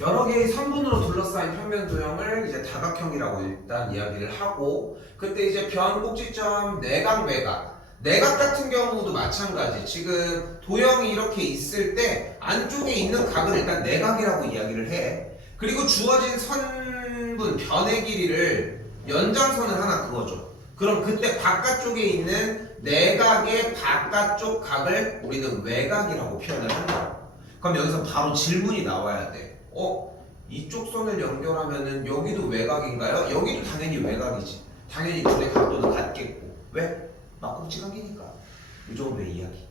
여러 개의 선분으로 둘러싸인 평면 도형을 이제 다각형이라고 일단 이야기를 하고, 그때 이제 변, 꼭지점, 내각, 외곽. 내각 같은 경우도 마찬가지. 지금 도형이 이렇게 있을 때 안쪽에 있는 각을 일단 내각이라고 이야기를 해. 그리고 주어진 선분, 변의 길이를 연장선을 하나 그어줘. 그럼 그때 바깥쪽에 있는 내각의 바깥쪽 각을 우리는 외곽이라고 표현을 한다. 그럼 여기서 바로 질문이 나와야 돼. 이쪽 선을 연결하면은 여기도 외곽인가요? 여기도 당연히 외곽이지. 당연히 둘의 각도는 같겠고. 왜? 막꼭지각이니까. 이 정도의 이야기.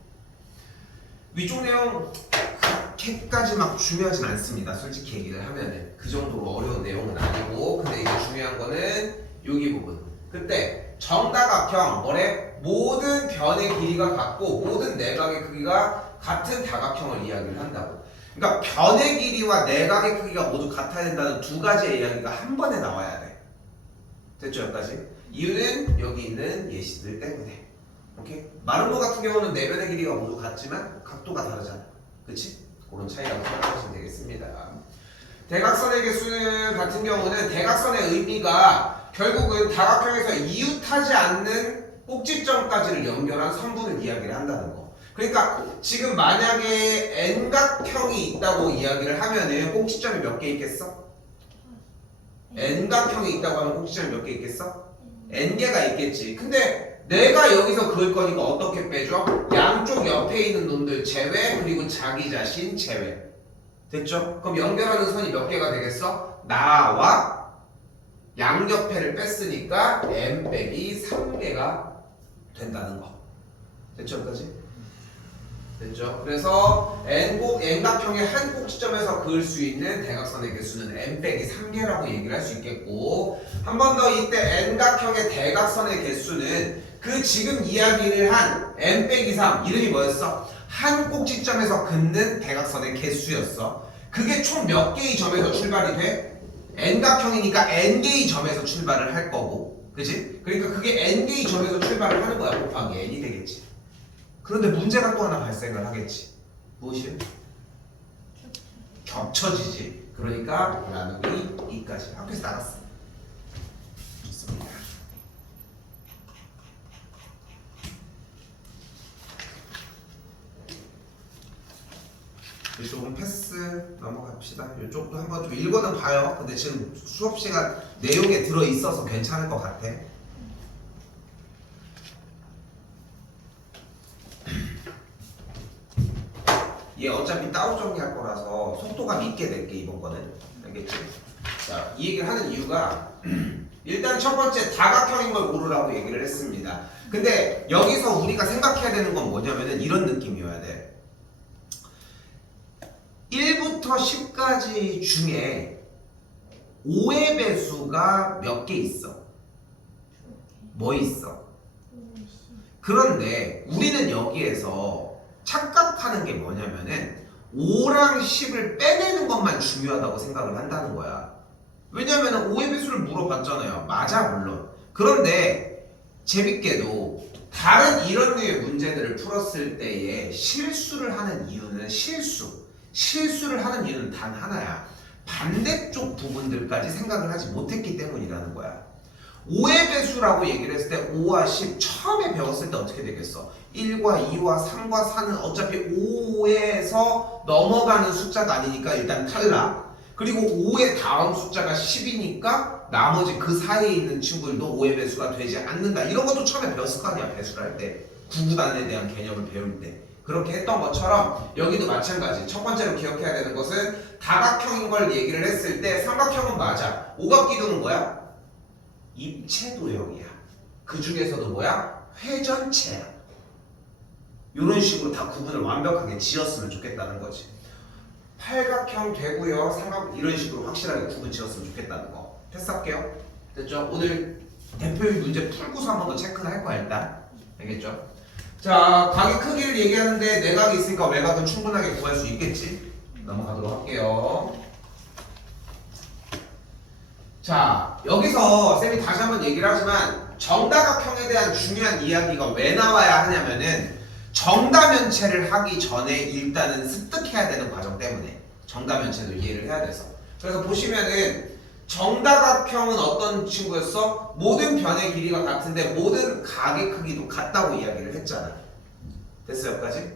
위쪽 내용 그렇게까지 막 중요하진 않습니다. 솔직히 얘기를 하면은 그 정도로 어려운 내용은 아니고, 근데 이제 중요한 거는 여기 부분. 그때 정다각형 뭐래? 모든 변의 길이가 같고 모든 내각의 크기가 같은 다각형을 이야기를 한다고. 그러니까 변의 길이와 내각의 크기가 모두 같아야 된다는 두 가지의 이야기가 한 번에 나와야 돼. 됐죠? 여기까지? 이유는 여기 있는 예시들 때문에. 오케이? 마른 거 같은 경우는 내변의 길이가 모두 같지만 각도가 다르잖아. 그치? 그런 차이라고 생각하시면 되겠습니다. 대각선의 개수 같은 경우는 대각선의 의미가 결국은 다각형에서 이웃하지 않는 꼭지점까지를 연결한 선분을 이야기를 한다는 거. 그러니까 지금 만약에 N각형이 있다고 이야기를 하면은 꼭지점이 몇 개 있겠어? N각형이 있다고 하면 꼭지점이 몇 개 있겠어? N개가 있겠지. 근데 내가 여기서 그을 거니까 어떻게 빼줘? 양쪽 옆에 있는 놈들 제외, 그리고 자기 자신 제외. 됐죠? 그럼 연결하는 선이 몇 개가 되겠어? 나와 양옆에를 뺐으니까 n 빼기 3개가 된다는 거. 됐죠? 여기까지? 됐죠? 그래서 N각형의 한 꼭지점에서 그을 수 있는 대각선의 개수는 n 빼기 3개라고 얘기를 할 수 있겠고, 한 번 더 이때 N각형의 대각선의 개수는 그 지금 이야기를 한 n 빼기 3 이름이 뭐였어? 한 꼭지점에서 긋는 대각선의 개수였어. 그게 총 몇 개의 점에서 출발이 돼? N각형이니까 N개의 점에서 출발을 할 거고, 그치? 그러니까 그게 N개의 점에서 출발을 하는 거야. 곱하기 N이 되겠지. 그런데 문제가 또 하나 발생을 하겠지. 무엇이요? 겹쳐지지. 그러니까 나누기 2까지. 학교에서 나갔어. 좋습니다. 이쪽은 패스 넘어갑시다. 이쪽도 한번 좀 읽어는 봐요. 근데 지금 수업 시간 내용에 들어 있어서 괜찮을 것 같아. 얘 어차피 따로 정리할 거라서 속도감 있게 낼게 이번 거는. 알겠지? 자, 이 얘기를 하는 이유가 일단 첫 번째 다각형인 걸 고르라고 얘기를 했습니다. 근데 여기서 우리가 생각해야 되는 건 뭐냐면은 이런 느낌이어야 돼. 1부터 10까지 중에 5의 배수가 몇 개 있어? 뭐 있어? 그런데 우리는 여기에서 착각하는 게 뭐냐면은 5랑 10을 빼내는 것만 중요하다고 생각을 한다는 거야. 왜냐면은 5의 배수를 물어봤잖아요. 맞아, 물론. 그런데 재밌게도 다른 이런 류의 문제들을 풀었을 때에 실수를 하는 이유는 실수를 하는 이유는 단 하나야. 반대쪽 부분들까지 생각을 하지 못했기 때문이라는 거야. 5의 배수라고 얘기를 했을 때 5와 10 처음에 배웠을 때 어떻게 되겠어? 1과 2와 3과 4는 어차피 5에서 넘어가는 숫자가 아니니까 일단 탈락. 그리고 5의 다음 숫자가 10이니까 나머지 그 사이에 있는 친구들도 5의 배수가 되지 않는다. 이런 것도 처음에 배웠을 거 아니야, 배수를 할 때. 구구단에 대한 개념을 배울 때. 그렇게 했던 것처럼 여기도 마찬가지. 첫 번째로 기억해야 되는 것은 다각형인 걸 얘기를 했을 때 삼각형은 맞아. 오각기도는 뭐야? 입체도형이야. 그 중에서도 뭐야? 회전체야. 이런 식으로 다 구분을 완벽하게 지었으면 좋겠다는 거지. 팔각형 되고요, 삼각 이런 식으로 확실하게 구분 지었으면 좋겠다는 거. 패스할게요. 됐죠? 오늘 대표의 문제 풀고서 한 번 더 체크를 할 거야 일단. 알겠죠? 자, 각의 크기를 얘기하는데 내각이 있으니까 외각은 충분하게 구할 수 있겠지? 넘어가도록 할게요. 자, 여기서 쌤이 다시 한번 얘기를 하지만 정다각형에 대한 중요한 이야기가 왜 나와야 하냐면은 정다면체를 하기 전에 일단은 습득해야 되는 과정 때문에 정다면체도 이해를 해야 돼서. 그래서 보시면은 정다각형은 어떤 친구였어? 모든 변의 길이가 같은데 모든 각의 크기도 같다고 이야기를 했잖아. 됐어요, 여기까지?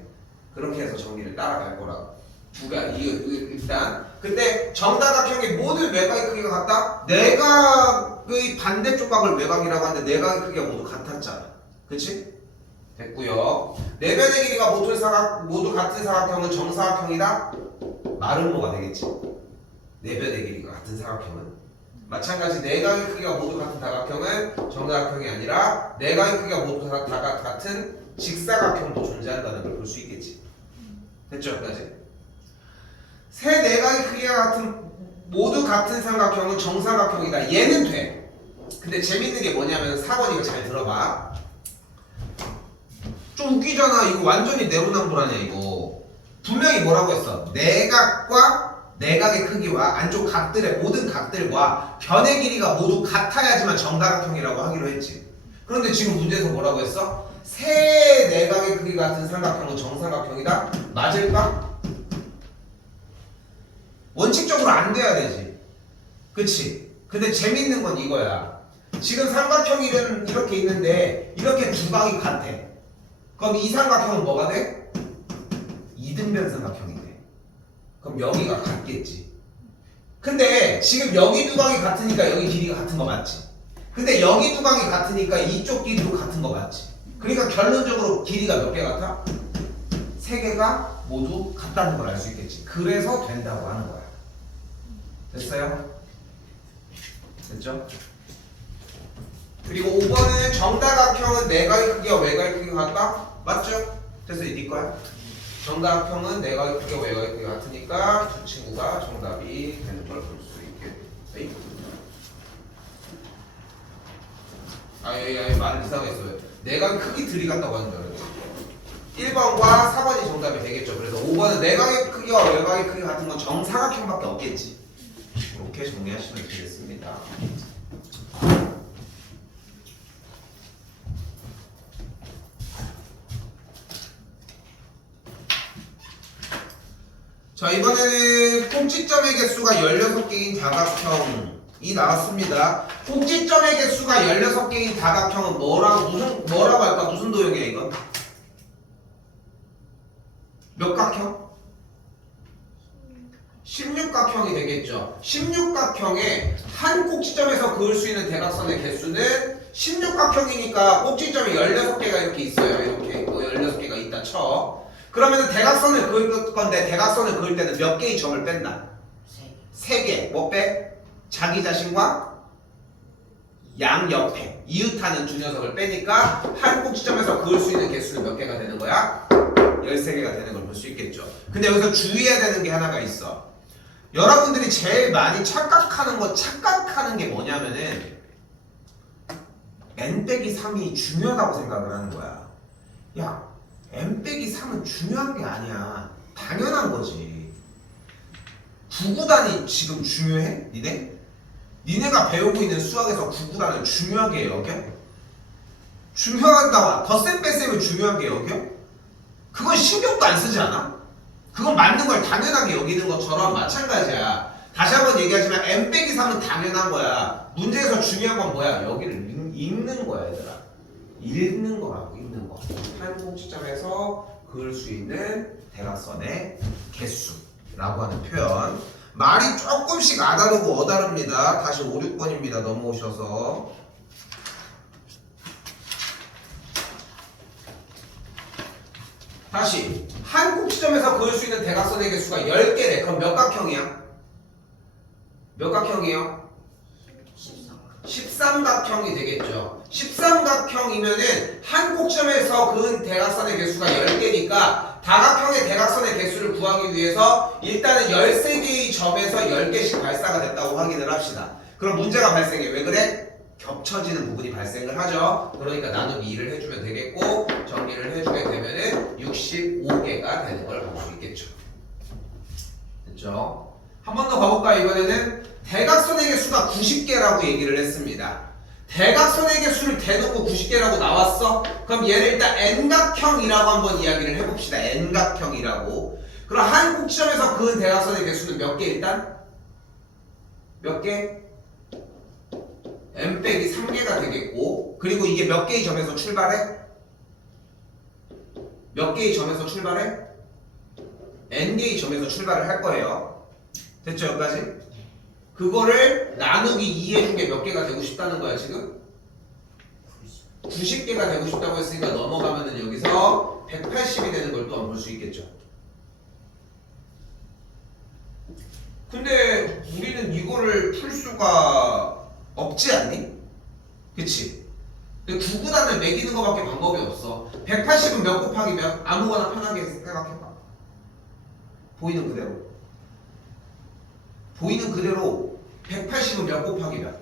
그렇게 해서 정리를 따라갈 거라고. 일단 그때 정다각형의 모든 외곽의 크기가 같다? 내각의 반대쪽 각을 외곽이라고 하는데 내각의 크기가 모두 같았잖아. 그치? 됐고요. 내변의 길이가 모두 같은 사각형은 정사각형이다? 마름모가 되겠지. 내변의 길이가 같은 사각형은 마찬가지 내각의 크기가 모두 같은 다각형은 정다각형이 아니라 내각의 크기가 모두 같은 직사각형도 존재한다는 걸 볼 수 있겠지. 됐죠? 여기까지? 세 내각의 크기가 모두 같은 삼각형은 정사각형이다. 얘는 돼. 근데 재밌는 게 뭐냐면 4번 이거 잘 들어봐. 좀 웃기잖아. 이거 완전히 내로남불하냐 이거. 분명히 뭐라고 했어? 내각과 내각의 크기와 안쪽 각들의 모든 각들과 변의 길이가 모두 같아야지만 정다각형이라고 하기로 했지. 그런데 지금 문제에서 뭐라고 했어? 세 내각의 크기 같은 삼각형은 정사각형이다? 맞을까? 원칙적으로 안 돼야 되지. 그치? 근데 재밌는 건 이거야. 지금 삼각형이 이렇게 있는데 이렇게 두 각이 같아. 그럼 이 삼각형은 뭐가 돼? 이등변 삼각형이 돼. 그럼 여기가 같겠지. 근데 지금 여기 두 각이 같으니까 여기 길이가 같은 거 맞지? 근데 여기 두 각이 같으니까 이쪽 길이도 같은 거 맞지? 그러니까 결론적으로 길이가 몇 개 같아? 세 개가 모두 같다는 걸 알 수 있겠지. 그래서 된다고 하는 거야. 됐어요? 됐죠? 그리고 5번은 정다각형은 내각의 크기와 외곽의 크기가 같다? 맞죠? 그래서 이네 거야. 정다각형은 내각의 크기와 외곽의 크기가 같으니까 두 친구가 정답이 되는 걸 볼 수 있겠네. 말을 이상하게 했어요. 내각의 크기 들이 같다고 하는 줄 알았죠. 1번과 4번이 정답이 되겠죠. 그래서 5번은 내각의 크기와 외곽의 크기 같은 건 정사각형밖에 없겠지. 이렇게 정리하시면 되겠습니다. 자, 이번에는 꼭지점의 개수가 16개인 다각형이 나왔습니다. 꼭지점의 개수가 16개인 다각형은 뭐라고 할까? 무슨 도형이야 이거? 몇 각형? 16각형이 되겠죠. 16각형에 한 꼭지점에서 그을 수 있는 대각선의 개수는 16각형이니까 꼭지점이 16개가 이렇게 있어요. 이렇게 16개가 있다 쳐. 그러면 대각선을 그을 건데 대각선을 그을 때는 몇 개의 점을 뺀다? 3개. 뭐 빼? 자기 자신과 양옆에 이웃하는 두 녀석을 빼니까 한 꼭지점에서 그을 수 있는 개수는 몇 개가 되는 거야? 13개가 되는 걸 볼 수 있겠죠. 근데 여기서 주의해야 되는 게 하나가 있어. 여러분들이 제일 많이 착각하는 게 뭐냐면은 n-3이 중요하다고 생각을 하는 거야. 야, n-3은 중요한 게 아니야. 당연한 거지. 구구단이 지금 중요해? 니네가 배우고 있는 수학에서 구구단을 중요하게 여겨? 중요하다고 덧셈 뺄셈을 중요하게 여겨? 그건 신경도 안 쓰지 않아? 그건 맞는 걸 당연하게 여기는 것처럼 마찬가지야. 다시 한번 얘기하지만 n-3은 당연한 거야. 문제에서 중요한 건 뭐야? 여기를 읽는 거야, 얘들아. 읽는 거라고, 읽는 거. 한 꼭지점에서 그을 수 있는 대각선의 개수라고 하는 표현. 말이 조금씩 아다르고 어다릅니다. 다시 5, 6번입니다. 넘어오셔서. 다시 한 꼭지점에서 그을 수 있는 대각선의 개수가 10개래. 그럼 몇 각형이야? 몇 각형이에요? 13각형이 되겠죠. 13각형이면은 한 꼭지점에서 그은 대각선의 개수가 10개니까 다각형의 대각선의 개수를 구하기 위해서 일단은 13개의 점에서 10개씩 발사가 됐다고 확인을 합시다. 그럼 문제가 발생해. 왜 그래? 겹쳐지는 부분이 발생을 하죠. 그러니까 나누기 2를 해주면 되겠고 정리를 해주게 되면은 65개가 되는 걸 볼 수 있겠죠. 됐죠? 한 번 더 가볼까요? 이번에는 대각선의 개수가 90개라고 얘기를 했습니다. 대각선의 개수를 대놓고 90개라고 나왔어? 그럼 얘를 일단 N각형이라고 한번 이야기를 해봅시다. N각형이라고. 그럼 한 꼭지점에서 그은 대각선의 개수는 몇 개 일단? 몇 개? n 빼기 3개가 되겠고 그리고 이게 몇 개의 점에서 출발해? 몇 개의 점에서 출발해? n개의 점에서 출발을 할 거예요. 됐죠 여기까지? 그거를 나누기 2 해준 게 몇 개가 되고 싶다는 거야 지금? 90개가 되고 싶다고 했으니까 넘어가면은 여기서 180이 되는 걸 또 볼 수 있겠죠. 근데 우리는 이거를 풀 수가 없지 않니? 그치? 9구단을 매기는 거밖에 방법이 없어. 180은 몇 곱하기 몇? 아무거나 편하게 생각해봐. 보이는 그대로. 보이는 그대로 180은 몇 곱하기 몇?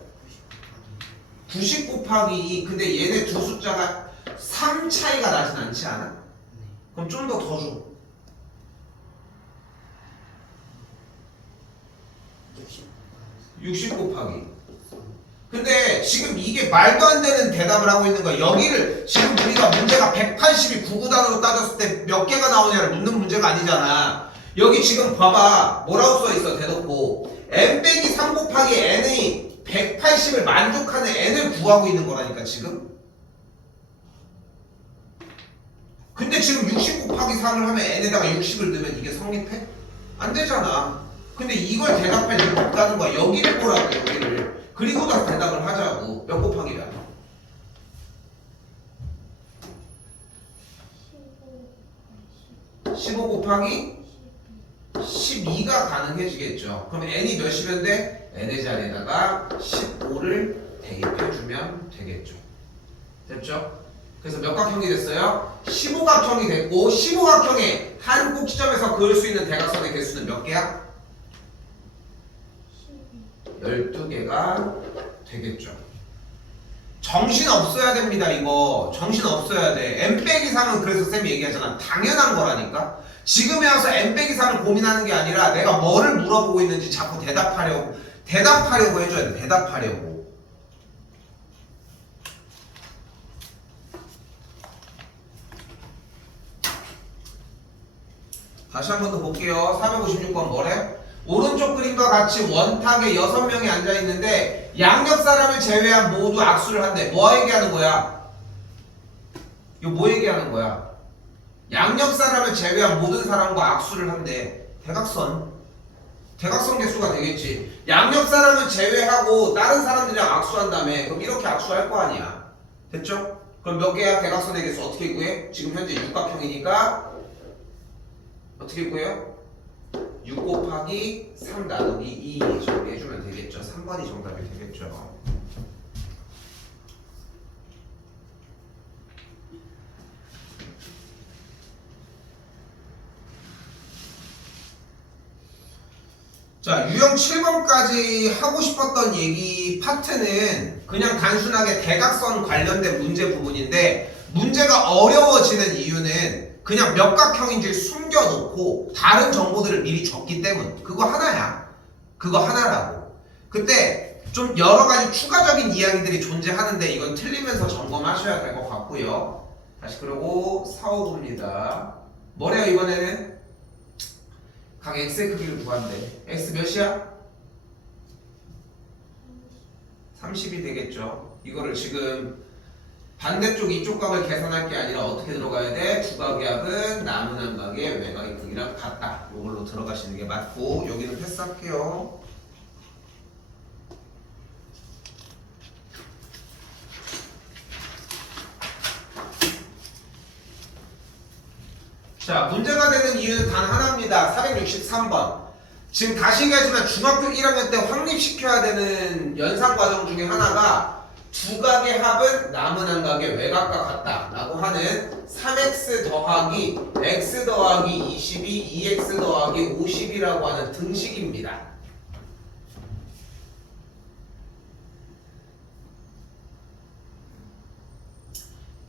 90 곱하기 2. 근데 얘네 두 숫자가 3 차이가 나진 않지 않아? 그럼 좀 더 줘. 60 곱하기. 근데 지금 이게 말도 안 되는 대답을 하고 있는 거야. 여기를 지금 우리가 문제가 180이 9구단으로 따졌을 때 몇 개가 나오냐를 묻는 문제가 아니잖아. 여기 지금 봐봐. 뭐라고 써 있어 대놓고 n 빼기 3 곱하기 n의 180을 만족하는 n을 구하고 있는 거라니까 지금. 근데 지금 60 곱하기 3을 하면 n에다가 60을 넣으면 이게 성립해? 안 되잖아. 근데 이걸 대답할 이유가 없다는 거야. 여기를 보라고 여기를. 그리고 다 대답을 하자고. 몇 곱하기 몇? 15 곱하기 12가 가능해지겠죠. 그럼 n이 몇이면 돼? n의 자리에다가 15를 대입해주면 되겠죠. 됐죠? 그래서 몇 각형이 됐어요? 15각형이 됐고 15각형의 한 꼭지점에서 그을 수 있는 대각선의 개수는 몇 개야? 12개가 되겠죠. 정신 없어야 됩니다. 이거 정신 없어야 돼. n 빼기 3은 그래서 쌤이 얘기하잖아. 당연한 거라니까. 지금에 와서 n 빼기 3을 고민하는 게 아니라 내가 뭐를 물어보고 있는지 자꾸 대답하려고 해줘야 돼. 대답하려고. 다시 한 번 더 볼게요. 456번 뭐래? 오른쪽 그림과 같이 원탁에 6명이 앉아있는데 양옆 사람을 제외한 모두 악수를 한대. 뭐 얘기하는 거야? 이거 뭐 얘기하는 거야? 양옆 사람을 제외한 모든 사람과 악수를 한대. 대각선 개수가 되겠지. 양옆 사람을 제외하고 다른 사람들이랑 악수한 다음에 그럼 이렇게 악수할 거 아니야. 됐죠? 그럼 몇 개야? 대각선의 개수 어떻게 구해? 지금 현재 육각형이니까 어떻게 구해요? 6 곱하기 3 나누기 2 정리해주면 되겠죠. 3번이 정답이 되겠죠. 자, 유형 7번까지 하고 싶었던 얘기 파트는 그냥 단순하게 대각선 관련된 문제 부분인데 문제가 어려워지는 이유는 그냥 몇 각형인지 숨겨놓고 다른 정보들을 미리 줬기 때문. 그거 하나야. 그거 하나라고. 근데 좀 여러 가지 추가적인 이야기들이 존재하는데 이건 틀리면서 점검하셔야 될 것 같고요. 다시 그러고 4, 5입니다. 뭐래요 이번에는? 각 x의 크기를 구한대. x 몇이야? 30이 되겠죠. 이거를 지금 반대쪽 이쪽 각을 계산할 게 아니라 어떻게 들어가야 돼? 주각의 남은 한 각의 외곽의 크기랑 같다. 이걸로 들어가시는 게 맞고 여기는 패스할게요. 자, 문제가 되는 이유는 단 하나입니다. 463번. 지금 다시 얘기하지만 중학교 1학년 때 확립시켜야 되는 연산과정 중에 하나가 두 각의 합은 남은 한 각의 외곽과 같다 라고 하는 3x 더하기 x 더하기 22 2x 더하기 50이라고 하는 등식입니다.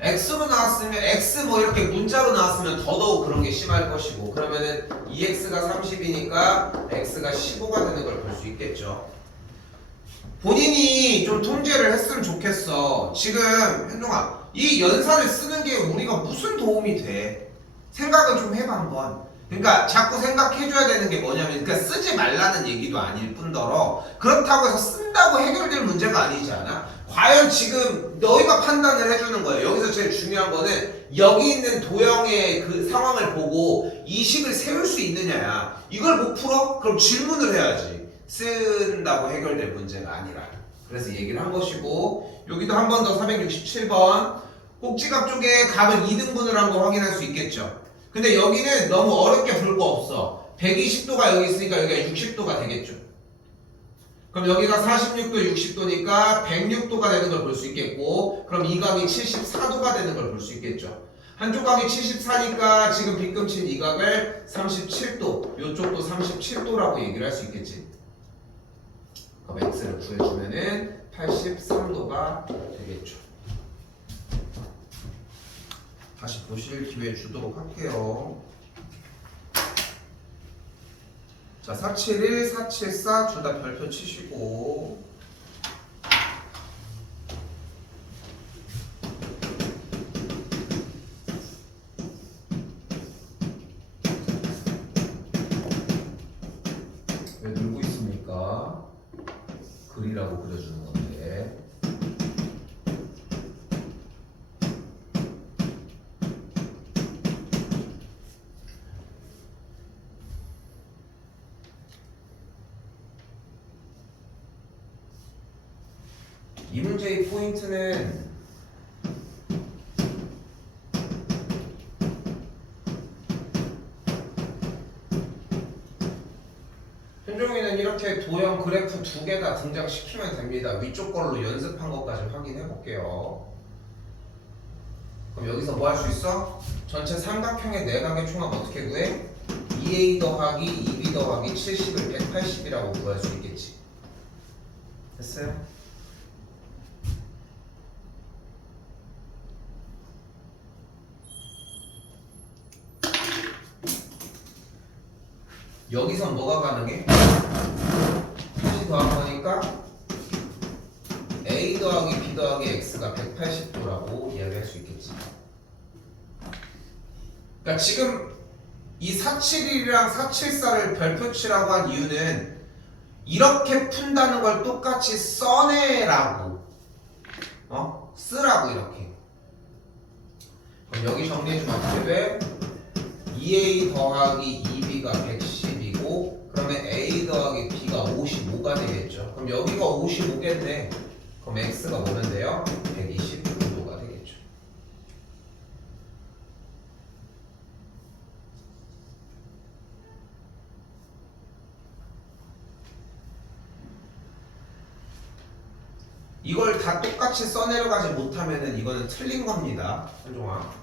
x로 나왔으면 x 뭐 이렇게 문자로 나왔으면 더더욱 그런 게 심할 것이고 그러면은 2x가 30이니까 x가 15가 되는 걸 볼 수 있겠죠. 본인이 좀 통제를 했으면 좋겠어. 지금 현종아 이 연산을 쓰는 게 우리가 무슨 도움이 돼? 생각을 좀 해봐 한번. 그러니까 자꾸 생각해줘야 되는 게 뭐냐면, 그러니까 쓰지 말라는 얘기도 아닐 뿐더러 그렇다고 해서 쓴다고 해결될 문제가 아니지 않아? 과연 지금 너희가 판단을 해주는 거예요. 여기서 제일 중요한 거는 여기 있는 도형의 그 상황을 보고 이 식을 세울 수 있느냐야. 이걸 못 풀어? 그럼 질문을 해야지. 쓴다고 해결될 문제가 아니라. 그래서 얘기를 한 것이고, 여기도 한 번 더 467번 꼭지각 쪽에 값을 2등분을 한 거 확인할 수 있겠죠. 근데 여기는 너무 어렵게 풀 거 없어. 120도가 여기 있으니까 여기가 60도가 되겠죠. 그럼 여기가 46도, 60도니까 106도가 되는 걸 볼 수 있겠고, 그럼 이 각이 74도가 되는 걸 볼 수 있겠죠. 한쪽 각이 74니까 지금 빗금친 이 각을 37도, 이쪽도 37도라고 얘기를 할 수 있겠지. 그럼 x를 구해주면은 83도가 되겠죠. 다시 보실 기회 주도록 할게요. 자, 471, 474 둘 다 별표 치시고, 왜 놀고 있습니까? 글이라고 그려주는 건데. 이 문제의 포인트는 현종이는 이렇게 도형 그래프 두 개 다 등장시키면 됩니다. 위쪽 걸로 연습한 것까지 확인해 볼게요. 그럼 여기서 뭐 할 수 있어? 전체 삼각형의 내각의 총합 어떻게 구해? 2a 더하기 2b 더하기 70을 180이라고 구할 수 있겠지. 됐어요? 여기선 뭐가 가능해? 표시 더한 거니까 a 더하기 b 더하기 x가 180도라고 이야기할 수 있겠지. 그러니까 지금 이 471이랑 474를 별표치라고 한 이유는 이렇게 푼다는 걸 똑같이 써내라고, 쓰라고 이렇게. 그럼 여기 정리해주면 어떻게 돼? 2a 더하기 2b가 110이고, 그러면 a 더하기 b가 55가 되겠죠. 그럼 여기가 55겠네. 그럼 x가 뭐면 돼요? 120도가 되겠죠. 이걸 다 똑같이 써내려가지 못하면은 이거는 틀린 겁니다. 현종아.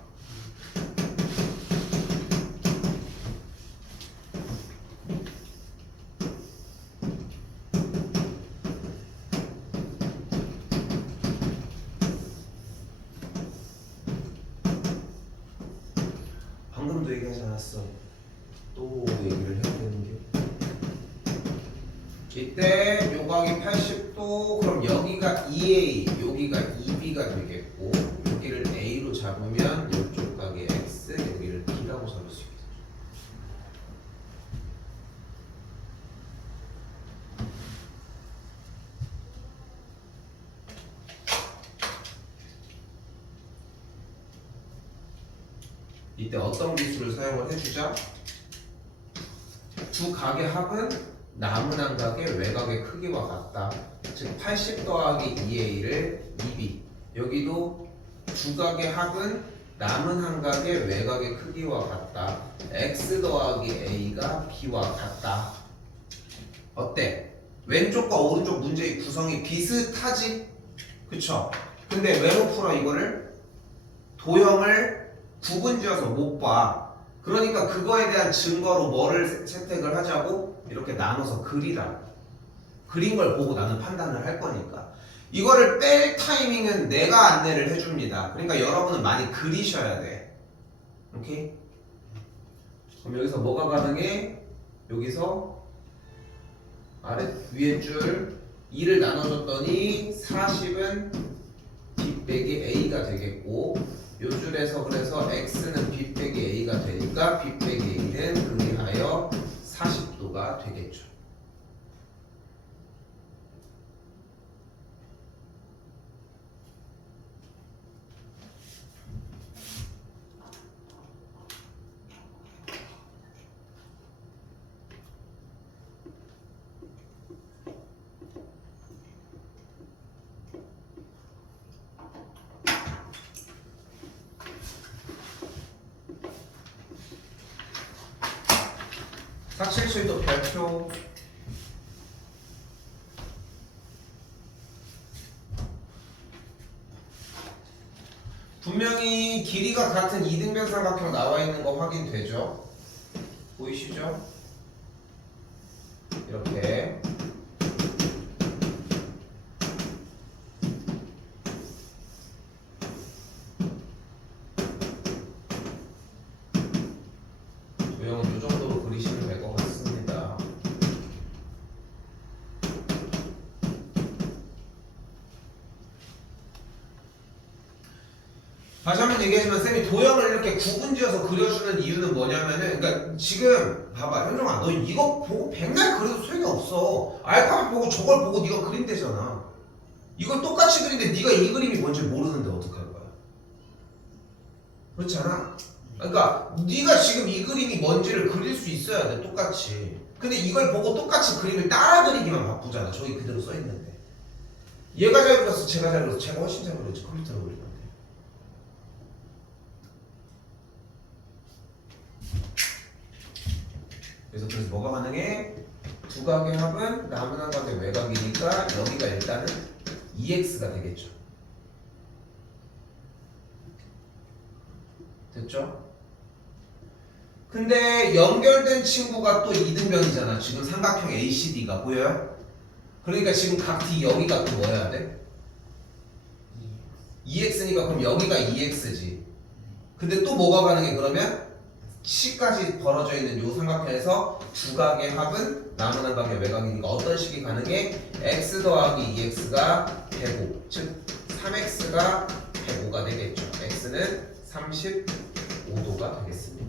방금도 얘기하지 않았어. 또 얘기를 해야 되는 게, 이때 요각이 80도, 그럼 여기가 2a, 여기가 2b가 되겠고, 여기를 a로 잡으면 이쪽 각이 x, 여기를 b라고 잡을 수 있겠죠. 이때 어떤 기술을 사용을 해주자? 두 각의 합은 남은 한 각의 외곽의 크기와 같다. 즉 80 더하기 2a를 2b. 여기도 두 각의 합은 남은 한 각의 외곽의 크기와 같다. x 더하기 a가 b와 같다. 어때? 왼쪽과 오른쪽 문제의 구성이 비슷하지? 그쵸? 근데 왜 못 풀어 이거를? 도형을 구분지어서 못 봐. 그러니까 그거에 대한 증거로 뭐를 채택을 하자고? 이렇게 나눠서 그리라고. 그린 걸 보고 나는 판단을 할 거니까. 이거를 뺄 타이밍은 내가 안내를 해줍니다. 그러니까 여러분은 많이 그리셔야 돼. 오케이? 그럼 여기서 뭐가 가능해? 여기서 아래 위에 줄 2를 나눠줬더니 40은 b 빼기 a가 되겠고, 요 줄에서 그래서 x는 b 빼기 a가 되니까 b 빼기 a는 그리하여 40도가 되겠죠. 삭실실도 별표. 분명히 길이가 같은 이등변 삼각형 나와 있는 거 확인되죠? 보이시죠? 이렇게 도형은 이 정도로 그리시면 될 것 같습니다. 다시 한번 얘기하지만 쌤이 도형을 이렇게 구분지어서 그려주는 이유는 뭐냐면은, 그러니까 지금 봐봐 현종아, 너 이거 보고 백날 그려도 소용이 없어. 알파벳 보고 저걸 보고 네가 그린대잖아. 이걸 똑같이 그리는데 네가 이 그림이 뭔지 모르는데 어떡할 거야? 그렇지 않아? 그러니까 네가 지금 이 그림이 뭔지를 그릴 수 있어야 돼, 똑같이. 근데 이걸 보고 똑같이 그림을 따라 그리기만 바쁘잖아. 저기 그대로 써 있는데. 얘가 잘 그렸어, 제가 잘 그렸어, 제가 훨씬 잘 그렸지. 컴퓨터로 그릴 건데. 그래서 뭐가 가능해? 두 각의 합은 남은 한 각의 외곽이니까 여기가 일단은 2x가 되겠죠. 됐죠? 근데 연결된 친구가 또 이등변이잖아. 지금 삼각형 ACD가 보여요? 그러니까 지금 각 D 여기가 또 뭐 해야 돼? 2x니까 그럼 여기가 2x지. 근데 또 뭐가 가능해 그러면? C까지 벌어져 있는 요 삼각형에서 두 각의 합은 남은 한 각의 외곽이니까 어떤 식이 가능해? x 더하기 2x가 105, 즉 3x가 105가 되겠죠. x는 35도가 되겠습니다.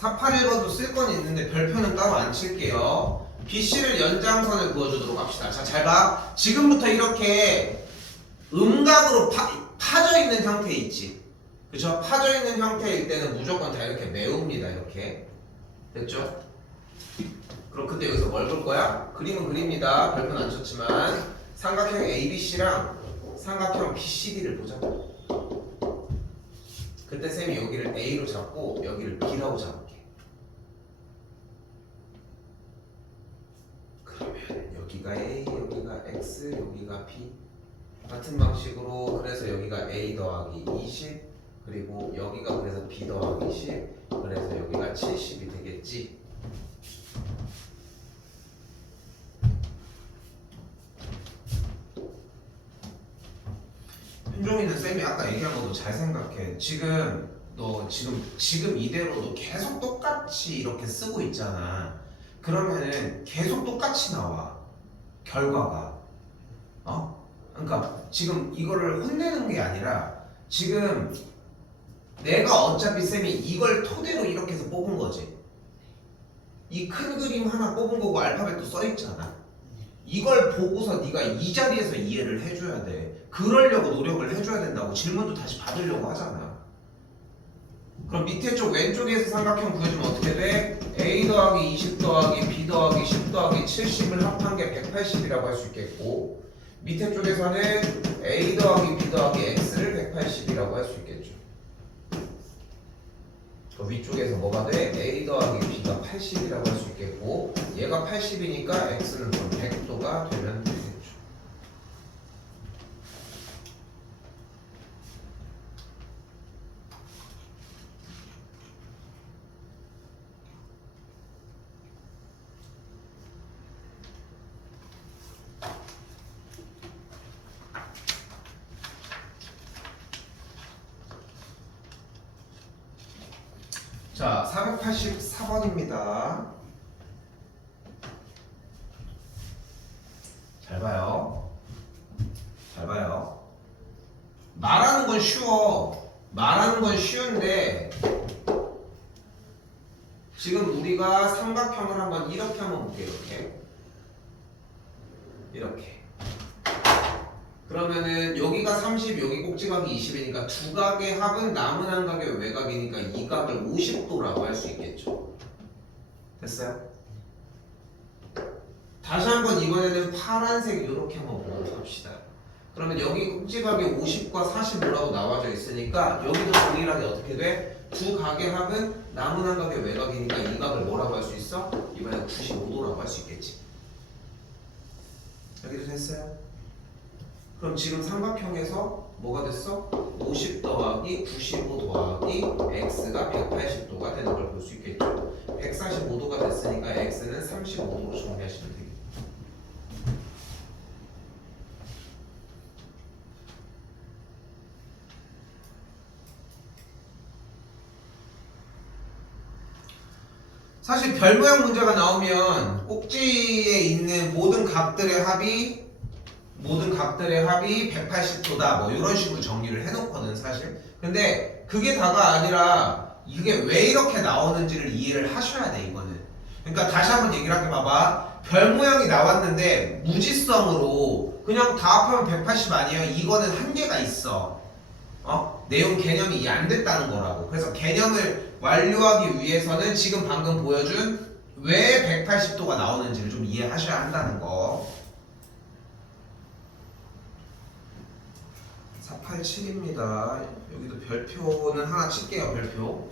(481) 번도 쓸 건 있는데 별표는 따로 안 칠게요. BC를 연장선을 그어주도록 합시다. 자, 잘 봐. 지금부터 이렇게 음각으로 파져 있는 형태 있지. 그쵸? 파져 있는 형태일 때는 무조건 다 이렇게 메웁니다. 이렇게. 됐죠? 그럼 그때 여기서 뭘 볼 거야? 그림은 그립니다. 별표는 안 쳤지만 삼각형 ABC랑 삼각형 BCD를 보자고. 그때 쌤이 여기를 A로 잡고 여기를 B라고 잡을게. 그러면 여기가 A, 여기가 X, 여기가 B. 같은 방식으로 그래서 여기가 A 더하기 20, 그리고 여기가 그래서 B 더하기 10, 그래서 여기가 70이 되겠지. 현종이는 쌤이 아까 얘기한 것도 잘 생각해. 지금 너 지금 이대로도 계속 똑같이 이렇게 쓰고 있잖아. 그러면은 계속 똑같이 나와 결과가. 그러니까 지금 이거를 혼내는 게 아니라 지금 내가 어차피 쌤이 이걸 토대로 이렇게 해서 뽑은 거지. 이 큰 그림 하나 뽑은 거고 알파벳도 써 있잖아. 이걸 보고서 네가 이 자리에서 이해를 해줘야 돼. 그러려고 노력을 해줘야 된다고. 질문도 다시 받으려고 하잖아. 그럼 밑에 쪽 왼쪽에서 삼각형 구해주면 어떻게 돼? A 더하기 20 더하기 B 더하기 10 더하기 70을 합한 게 180이라고 할 수 있겠고, 밑에 쪽에서는 A 더하기 B 더하기 X를 180이라고 할 수 있겠죠. 그 위쪽에서 뭐가 돼? A 더하기 B가 80이라고 할 수 있겠고, 얘가 80이니까 X는 그럼 100도가 되면 되겠죠. 자, 484번입니다. 잘 봐요. 잘 봐요. 말하는 건 쉬워. 말하는 건 쉬운데 지금 우리가 삼각형을 한번 이렇게 한번 볼게요. 이렇게. 그러면은 여기가 30, 여기 꼭지각이 20이니까 두 각의 합은 남은 한 각의 외곽이니까 이 각을 50도라고 할 수 있겠죠. 됐어요? 다시 한번 이번에는 파란색 이렇게 한번 보고 합시다. 그러면 여기 꼭지각이 50과 45라고 나와져 있으니까 여기도 동일하게 어떻게 돼? 두 각의 합은 남은 한 각의 외곽이니까 이 각을 뭐라고 할 수 있어? 이번에 95도라고 할 수 있겠지. 여기도 됐어요? 그럼 지금 삼각형에서 뭐가 됐어? 50 더하기 95 더하기 x가 180도가 되는 걸 볼 수 있겠죠. 145도가 됐으니까 x는 35도로 정리하시면 되겠죠. 사실 별 모양 문제가 나오면 꼭지에 있는 모든 각들의 합이 180도다 뭐 이런 식으로 정리를 해놓거든 사실. 근데 그게 다가 아니라 이게 왜 이렇게 나오는지를 이해를 하셔야 돼 이거는. 그러니까 다시 한번 얘기를 할게. 봐봐. 별 모양이 나왔는데 무지성으로 그냥 다 합하면 180 아니에요. 이거는 한계가 있어. 내용 개념이 이해 안 됐다는 거라고. 그래서 개념을 완료하기 위해서는 지금 방금 보여준 왜 180도가 나오는지를 좀 이해하셔야 한다는 거. 487입니다. 여기도 별표는 하나 칠게요. 별표.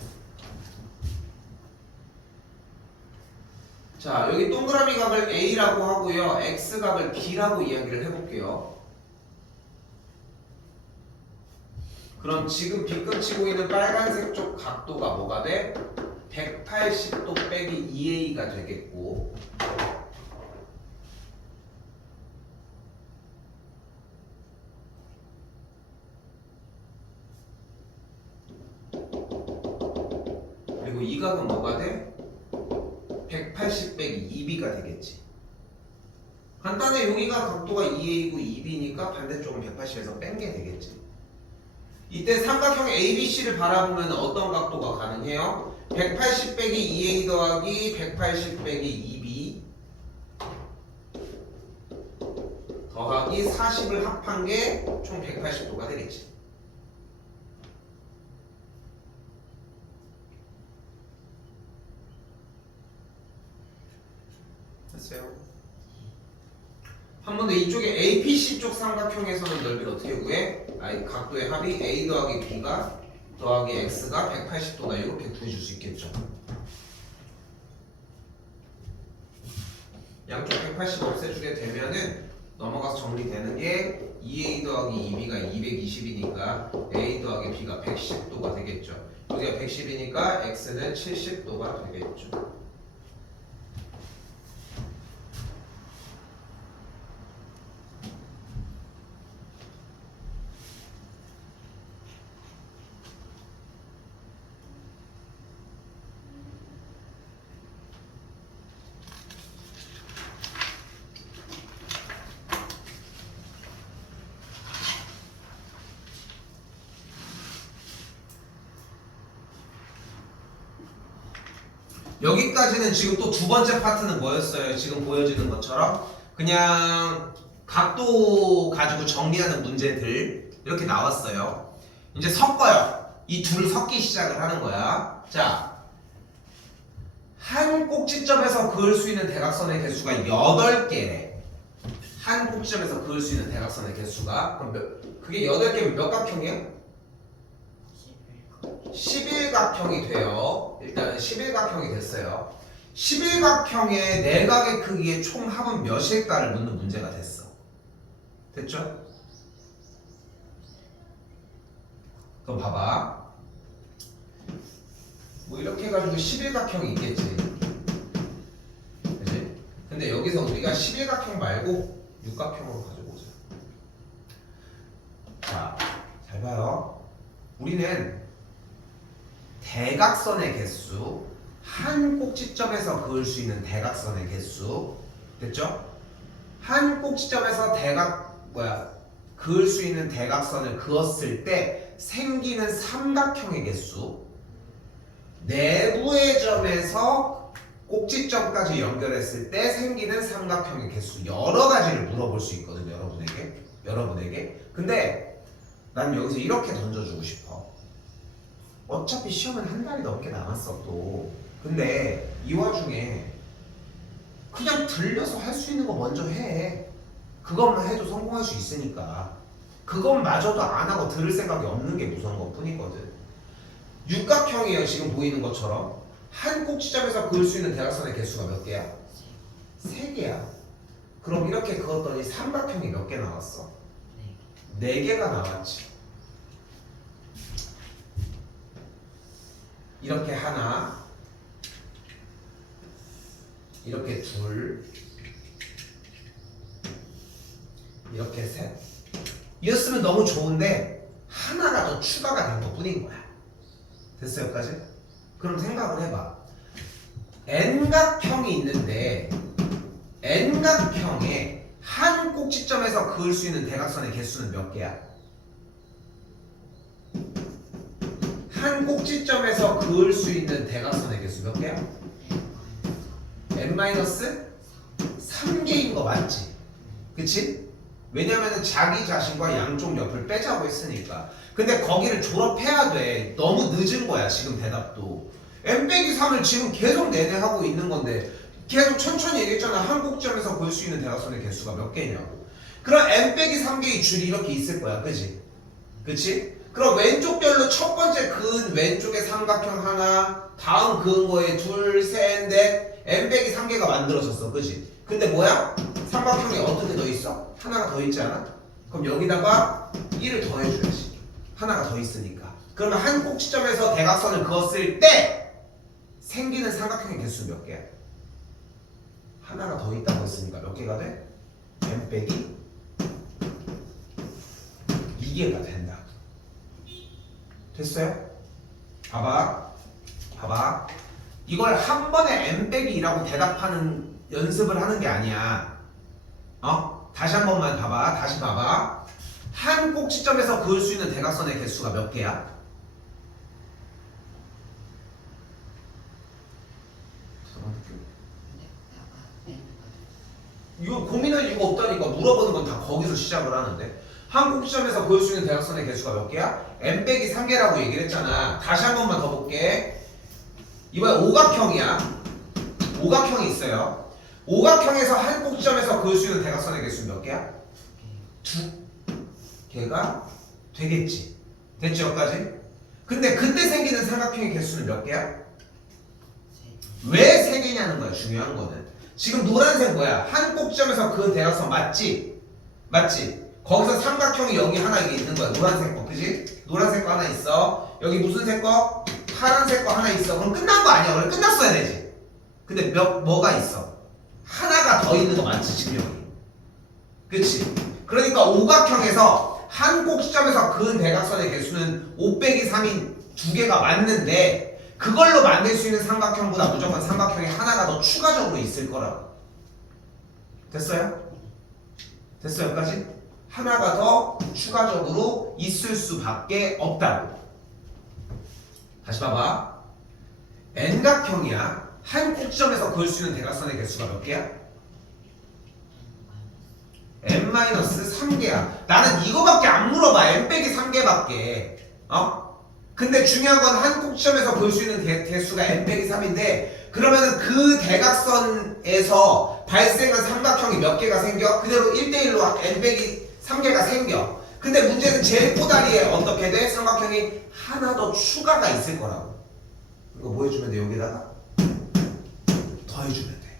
자, 여기 동그라미 각을 A라고 하고요. X각을 B라고 이야기를 해볼게요. 그럼 지금 B급 치고 있는 빨간색 쪽 각도가 뭐가 돼? 180도 빼기 2A가 되겠고, 그리고 이 각은 뭐가 돼? 180 빼기 2B가 되겠지. 간단해. 여기가 각도가 2A고 2B니까 반대쪽은 180에서 뺀 게 되겠지. 이때 삼각형 ABC를 바라보면 어떤 각도가 가능해요? 180 빼기 2A 더하기 180 빼기 2B 더하기 40을 합한 게 총 180도가 되겠지. 됐어요? 한 번 더 이쪽에 APC 쪽 삼각형에서는 넓이를 어떻게 구해? 각도의 합이 A 더하기 B가 더하기 X가 180도다 이렇게 구해줄 수 있겠죠. 양쪽 180 없애주게 되면은 넘어가서 정리되는 게 2A 더하기 2B가 220이니까 A 더하기 B가 110도가 되겠죠. 여기가 110이니까 X는 70도가 되겠죠. 여기까지는 지금 또 두 번째 파트는 뭐였어요? 지금 보여지는 것처럼 그냥 각도 가지고 정리하는 문제들 이렇게 나왔어요. 이제 섞어요. 이 둘을 섞기 시작을 하는 거야. 자, 한 꼭지점에서 그을 수 있는 대각선의 개수가 8개래. 한 꼭지점에서 그을 수 있는 대각선의 개수가 그럼 그게 8개면 몇 각형이야? 11각형이 돼요. 일단은 11각형이 됐어요. 11각형의 내각의 크기의 총 합은 몇일까를 묻는 문제가 됐어. 됐죠? 그럼 봐봐. 뭐 이렇게 해가지고 11각형이 있겠지. 그치? 근데 여기서 우리가 11각형 말고 6각형으로 가지고 오자. 자, 잘 봐요. 우리는 대각선의 개수, 한 꼭지점에서 그을 수 있는 대각선의 개수, 됐죠? 한 꼭지점에서 그을 수 있는 대각선을 그었을 때 생기는 삼각형의 개수, 내부의 점에서 꼭지점까지 연결했을 때 생기는 삼각형의 개수, 여러 가지를 물어볼 수 있거든요, 여러분에게. 근데 난 여기서 이렇게 던져주고 싶어. 어차피 시험은 한 달이 넘게 남았어 또. 근데 이 와중에 그냥 들려서 할 수 있는 거 먼저 해. 그것만 해도 성공할 수 있으니까. 그것마저도 안 하고 들을 생각이 없는 게 무서운 것 뿐이거든. 육각형이에요. 지금 보이는 것처럼 한 꼭지점에서 그을 수 있는 대각선의 개수가 몇 개야? 3개야. 그럼 이렇게 그었더니 삼각형이 몇 개 나왔어? 4개가 나왔지. 이렇게 하나, 이렇게 둘, 이렇게 셋. 이었으면 너무 좋은데 하나가 더 추가가 된 것 뿐인 거야. 됐어요, 여기까지? 그럼 생각을 해봐. N각형이 있는데 N각형에 한 꼭지점에서 그을 수 있는 대각선의 개수는 몇 개야? 한 꼭지점에서 그을 수 있는 대각선의 개수 몇 개야? N-3개인 거 맞지? 그치? 왜냐면은 자기 자신과 양쪽 옆을 빼자고 했으니까. 근데 거기를 졸업해야 돼. 너무 늦은 거야 지금 대답도. N-3을 지금 계속 내내 하고 있는 건데 계속 천천히 얘기했잖아. 한 꼭지점에서 그을 수 있는 대각선의 개수가 몇 개냐고. 그럼 N-3개의 줄이 이렇게 있을 거야. 그치? 그치? 그럼 왼쪽 별로 첫 번째 그은 왼쪽에 삼각형 하나, 다음 그은 거에 둘, 셋, 넷, N-3개가 만들어졌어. 그치? 근데 뭐야? 삼각형이 어떤 게 더 있어? 하나가 더 있지 않아? 그럼 여기다가 1을 더해줘야지. 하나가 더 있으니까. 그러면 한 꼭지점에서 대각선을 그었을 때 생기는 삼각형의 개수 몇 개야? 하나가 더 있다고 했으니까 몇 개가 돼? N-2개가 된다. 됐어요? 봐봐. 이걸 한 번에 N-2라고 대답하는 연습을 하는 게 아니야. 다시 한 번만 봐봐. 다시 봐봐. 한 꼭지점에서 그을 수 있는 대각선의 개수가 몇 개야? 이거 고민할 이유가 없다니까. 물어보는 건 다 거기서 시작을 하는데. 한 꼭지점에서 그을 수 있는 대각선의 개수가 몇 개야? N-3개라고 얘기를 했잖아. 다시 한 번만 더 볼게. 이번에 오각형이야. 오각형이 있어요. 오각형에서 한 꼭지점에서 그을 수 있는 대각선의 개수는 몇 개야? 2개가 되겠지. 됐죠, 여기까지? 근데 그때 생기는 삼각형의 개수는 몇 개야? 왜 3개냐는 거야, 중요한 거는. 지금 노란색 뭐야? 한 꼭지점에서 그은 대각선 맞지? 거기서 삼각형이 여기 하나 이게 있는 거야. 노란색 거, 그지? 노란색 거 하나 있어. 여기 무슨 색 거? 파란색 거 하나 있어. 그럼 끝난 거 아니야? 원래 끝났어야 되지. 근데 뭐가 있어? 하나가 더 있는 거 맞지, 지금 여기. 그치? 그러니까 오각형에서 한 꼭지점에서 그은 대각선의 개수는 5-3인 2개가 맞는데 그걸로 만들 수 있는 삼각형보다 무조건 삼각형이 하나가 더 추가적으로 있을 거라고. 됐어요? 됐어요, 여기까지? 하나가 더 추가적으로 있을 수밖에 없다고. 다시 봐봐. N각형이야. 한 꼭지점에서 그을 수 있는 대각선의 개수가 몇 개야? N-3개야. 나는 이거밖에 안 물어봐. N-3개밖에. 근데 중요한 건 한 꼭지점에서 볼 수 있는 개수가 N-3인데 그러면은 그 대각선에서 발생한 삼각형이 몇 개가 생겨? 그대로 1대1로 N-3개가 생겨. 근데 문제는 제일 꼬다리에 어떻게 돼? 삼각형이 하나 더 추가가 있을 거라고. 이거 뭐 해주면 돼? 여기다가 더해주면 돼.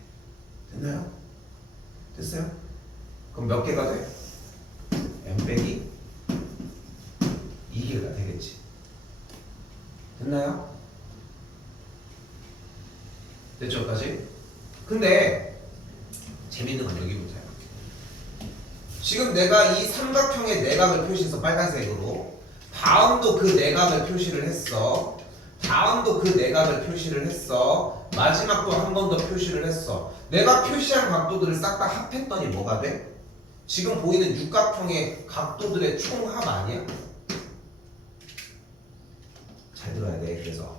됐나요? 됐어요? 그럼 몇 개가 돼? N-2개가 되겠지. 됐나요? 됐죠, 여기까지? 근데 재밌는 건 여기부터야. 지금 내가 이 삼각형의 내각을 표시해서 빨간색으로 다음도 그 내각을 표시를 했어. 다음도 그 내각을 표시를 했어. 마지막도 한 번 더 표시를 했어. 내가 표시한 각도들을 싹 다 합했더니 뭐가 돼? 지금 보이는 육각형의 각도들의 총합 아니야? 잘 들어야 돼. 그래서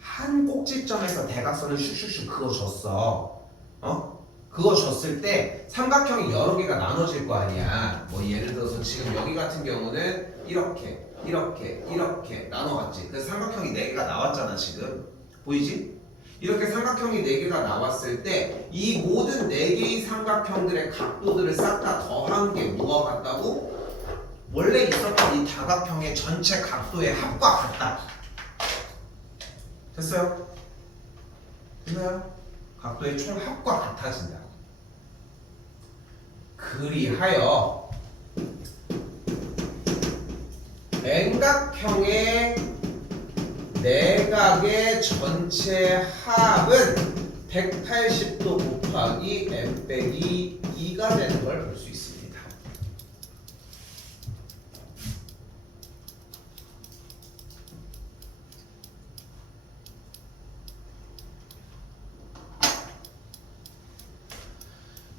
한 꼭지점에서 대각선을 슉슉슉 그어줬어. 그어줬을 때 삼각형이 여러 개가 나눠질 거 아니야. 뭐 예를 들어서 지금 여기 같은 경우는 이렇게 나눠갔지. 그래서 삼각형이 4개가 나왔잖아. 지금 보이지? 이렇게 삼각형이 4개가 나왔을 때 이 모든 4개의 삼각형들의 각도들을 싹 다 더한 게 뭐가 같다고? 원래 있었던 이 다각형의 전체 각도의 합과 같다. 됐어요? 됐나요? 각도의 총합과 같아진다. 그리하여 N각형의 내각의 전체 합은 180도 곱하기 n 빼기 2가 되는 걸 볼 수 있습니다.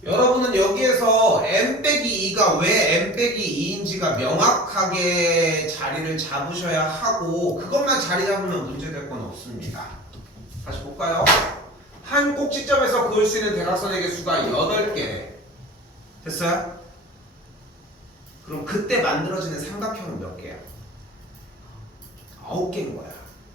여러분은 여기에서 n 빼기 2가 왜 n 빼기 2인지가 명확하게 자리를 잡으셔야 하고 그것만 자리 잡으면 문제될 건 없습니다. 다시 볼까요? 한 꼭지점에서 그을 수 있는 대각선의 개수가 8개. 됐어요? 그럼 그때 만들어지는 삼각형은 몇 개야? 9개인 거야.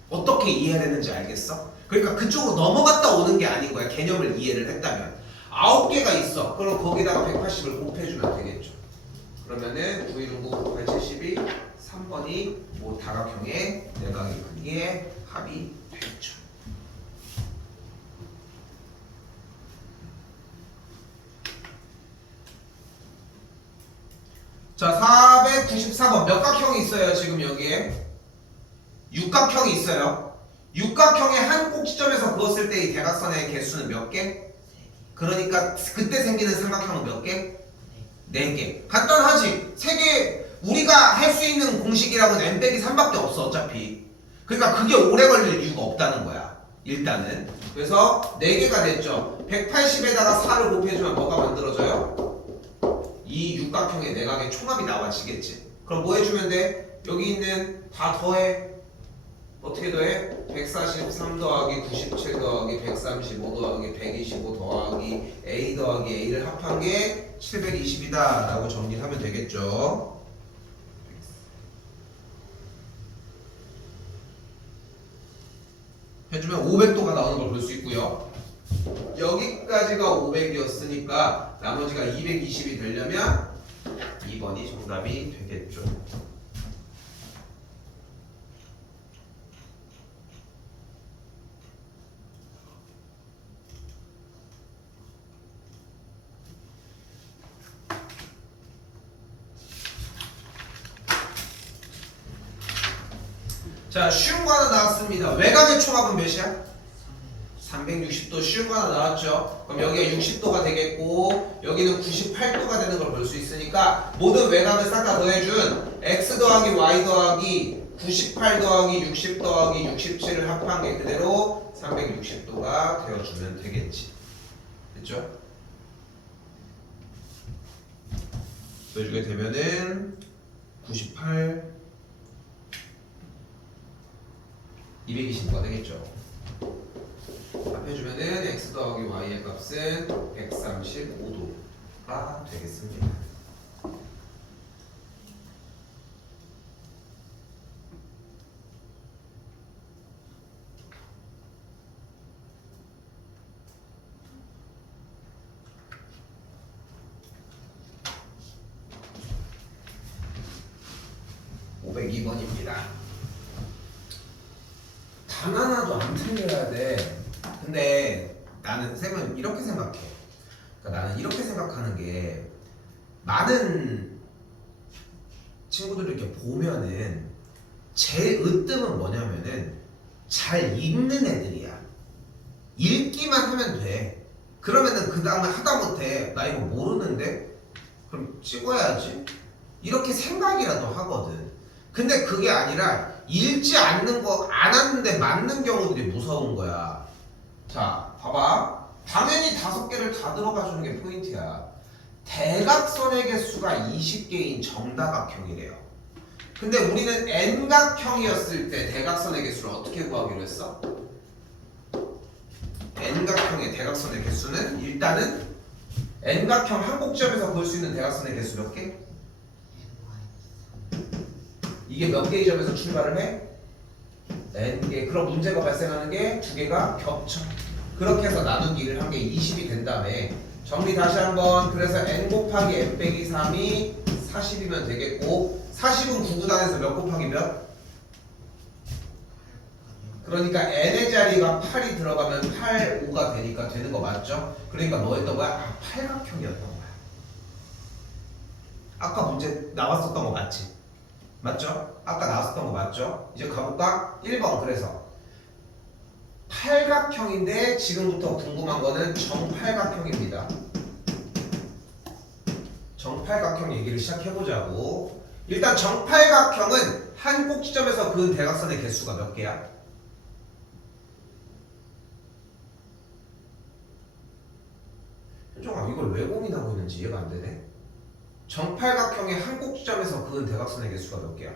어떻게 이해해야 되는지 알겠어? 그러니까 그쪽으로 넘어갔다 오는 게 아닌 거야. 개념을 이해를 했다면 9개가 있어. 그럼 거기다가 180을 곱해주면 되겠죠. 그러면은 9, 1, 9, 9, 8, 72 3번이 뭐 다각형의 내각의 크기의 합이 되겠죠. 자, 494번 몇 각형이 있어요? 지금 여기에 육각형이 있어요. 육각형의 한 꼭지점에서 그었을 때 이 대각선의 개수는 몇 개? 그러니까 그때 생기는 삼각형은 몇 개? 4개. 간단하지? 3개. 우리가 할 수 있는 공식이라고는 n 빼기 3밖에 없어 어차피. 그러니까 그게 오래 걸릴 이유가 없다는 거야 일단은. 그래서 4개가 됐죠. 180에다가 4를 곱해주면 뭐가 만들어져요? 이 육각형의 내각의 총합이 나와지겠지. 그럼 뭐 해주면 돼? 여기 있는 다 더해. 어떻게 더해? 143 더하기 97 더하기 135 더하기 125 더하기 A 더하기 A를 합한 게 720이다 라고 정리를 하면 되겠죠. 해주면 500도가 나오는 걸 볼 수 있고요. 여기까지가 500이었으니까 나머지가 220이 되려면 2번이 정답이 되겠죠. 자, 쉬운 거 하나 나왔습니다. 외곽의 총합은 몇이야? 360도 쉬운 거 하나 나왔죠. 그럼 여기가 60도가 되겠고 여기는 98도가 되는 걸 볼 수 있으니까 모든 외곽을 싹 다 더해준 x 더하기 y 더하기 98 더하기 60 더하기 67을 합한 게 그대로 360도가 되어주면 되겠지. 됐죠? 더해주게 되면은 98 220도가 되겠죠. 합해주면은 x 더하기 y의 값은 135도가 되겠습니다. 단 하나도 안 틀려야 돼. 근데 나는 쌤은 이렇게 생각해. 그러니까 나는 이렇게 생각하는 게 많은 친구들을 이렇게 보면은 제일 으뜸은 뭐냐면은 잘 읽는 애들이야. 읽기만 하면 돼. 그러면은 그 다음에 하다못해 나 이거 모르는데 그럼 찍어야지. 이렇게 생각이라도 하거든. 근데 그게 아니라 읽지 않는 거 안 왔는데 맞는 경우들이 무서운 거야. 자, 봐봐. 당연히 5개를 다 들어가 주는 게 포인트야. 대각선의 개수가 20개인 정다각형이래요. 근데 우리는 N각형이었을 때 대각선의 개수를 어떻게 구하기로 했어? N각형의 대각선의 개수는 일단은 N각형 한 꼭지점에서 볼 수 있는 대각선의 개수 몇 개? 이게 몇 개의 점에서 출발을 해? N개. 그럼 문제가 발생하는 게 2개가 겹쳐. 그렇게 해서 나누기를 한 게 20이 된 다음에 정리 다시 한번. 그래서 N 곱하기 N 빼기 3이 40이면 되겠고 40은 구구단에서 몇 곱하기 몇? 그러니까 N의 자리가 8이 들어가면 8, 5가 되니까 되는 거 맞죠? 그러니까 뭐 했던 거야? 아, 팔각형이었던 거야. 아까 문제 나왔었던 거 맞지? 맞죠? 아까 나왔었던 거 맞죠? 이제 가볼까? 1번. 그래서 팔각형인데 지금부터 궁금한 거는 정팔각형입니다. 정팔각형 얘기를 시작해보자고. 일단 정팔각형은 한 꼭지점에서 그은 대각선의 개수가 몇 개야? 현종아, 이걸 왜 고민하고 있는지 이해가 안 되네. 정팔각형의 한 꼭지점에서 그은 대각선의 개수가 몇 개야?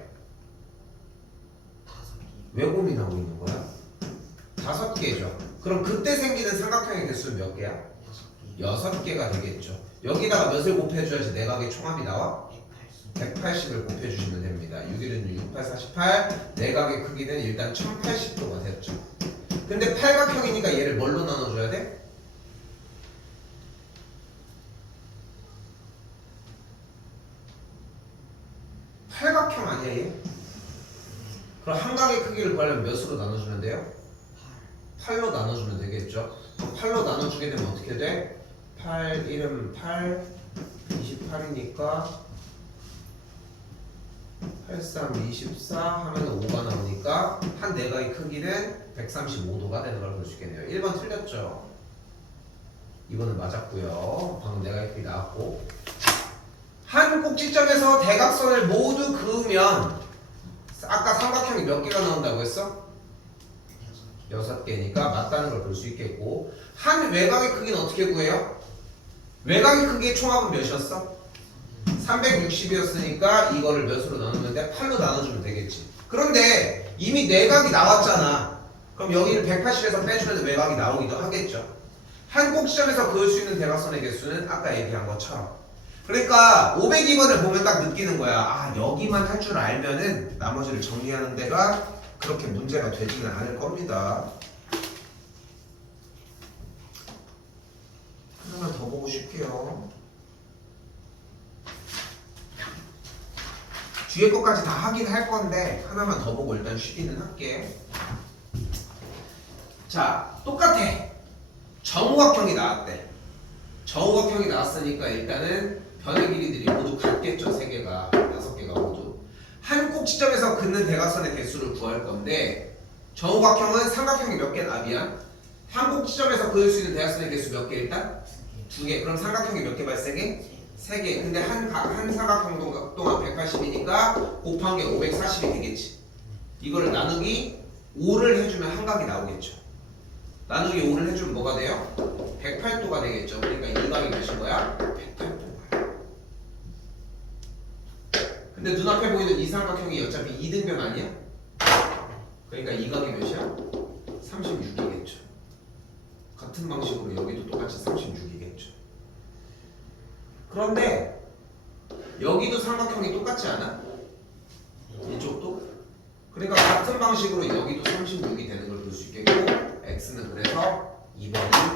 5개. 왜 고민하고 있는 거야? 5개죠. 그럼 그때 생기는 삼각형의 개수는 몇 개야? 6개. 6개가 되겠죠. 여기다가 몇을 곱해줘야지 내각의 총합이 나와? 180. 180을 곱해주시면 됩니다. 6일은 6, 8, 48. 내각의 크기는 일단 1080도가 됐죠. 근데 팔각형이니까 얘를 뭘로 나눠줘야 돼? 팔각형 아니야 얘? 그럼 한각의 크기를 구하려면 몇으로 나눠주면 돼요? 8로 나눠주면 되겠죠. 그럼 8로 나눠주게 되면 어떻게 돼? 8, 1은 8, 28이니까 8, 3, 24 하면 5가 나오니까 한 내각의 크기는 135도가 되는 걸 볼 수 있겠네요. 1번 틀렸죠? 2번은 맞았고요. 방금 내각의 크기 나왔고, 한 꼭지점에서 대각선을 모두 그으면 아까 삼각형이 몇 개가 나온다고 했어? 6개니까 맞다는 걸 볼 수 있겠고, 한 외곽의 크기는 어떻게 구해요? 외곽의 크기의 총합은 몇이었어? 360이었으니까 이거를 몇으로 나누면 돼? 8로 나눠주면 되겠지. 그런데 이미 내각이 나왔잖아. 그럼 여기를 180에서 빼주면 외곽이 나오기도 하겠죠. 한 꼭지점에서 그을 수 있는 대각선의 개수는 아까 얘기한 것처럼, 그러니까 502번을 보면 딱 느끼는 거야. 아, 여기만 할 줄 알면은 나머지를 정리하는 데가 그렇게 문제가 되지는 않을 겁니다. 하나만 더 보고 싶게요. 뒤에 것까지 다 하긴 할 건데 하나만 더 보고 일단 쉬기는 할게. 자, 똑같아. 정우각형이 나왔대. 정우각형이 나왔으니까 일단은 변의 길이들이 모두 같겠죠. 3개가, 5개가 모두. 한 꼭지점에서 긋는 대각선의 개수를 구할 건데, 정우각형은 삼각형이 몇 개나 미안? 한 꼭지점에서 그을 수 있는 대각선의 개수 몇 개 일단? 2개. 그럼 삼각형이 몇 개 발생해? 3개. 근데 한 삼각형 동안 180이니까 곱한 게 540이 되겠지. 이거를 나누기 5를 해주면 한각이 나오겠죠. 나누기 5를 해주면 뭐가 돼요? 108도가 되겠죠. 그러니까 이 각이 몇인 거야? 108도야. 근데 눈앞에 보이는 이 삼각형이 어차피 2등변 아니야? 그러니까 이 각이 몇이야? 36이겠죠. 같은 방식으로 여기도 똑같이 36이겠죠. 그런데 여기도 삼각형이 똑같지 않아? 이쪽도? 그러니까 같은 방식으로 여기도 36이 되는 걸 볼 수 있겠고, x는 그래서 2번이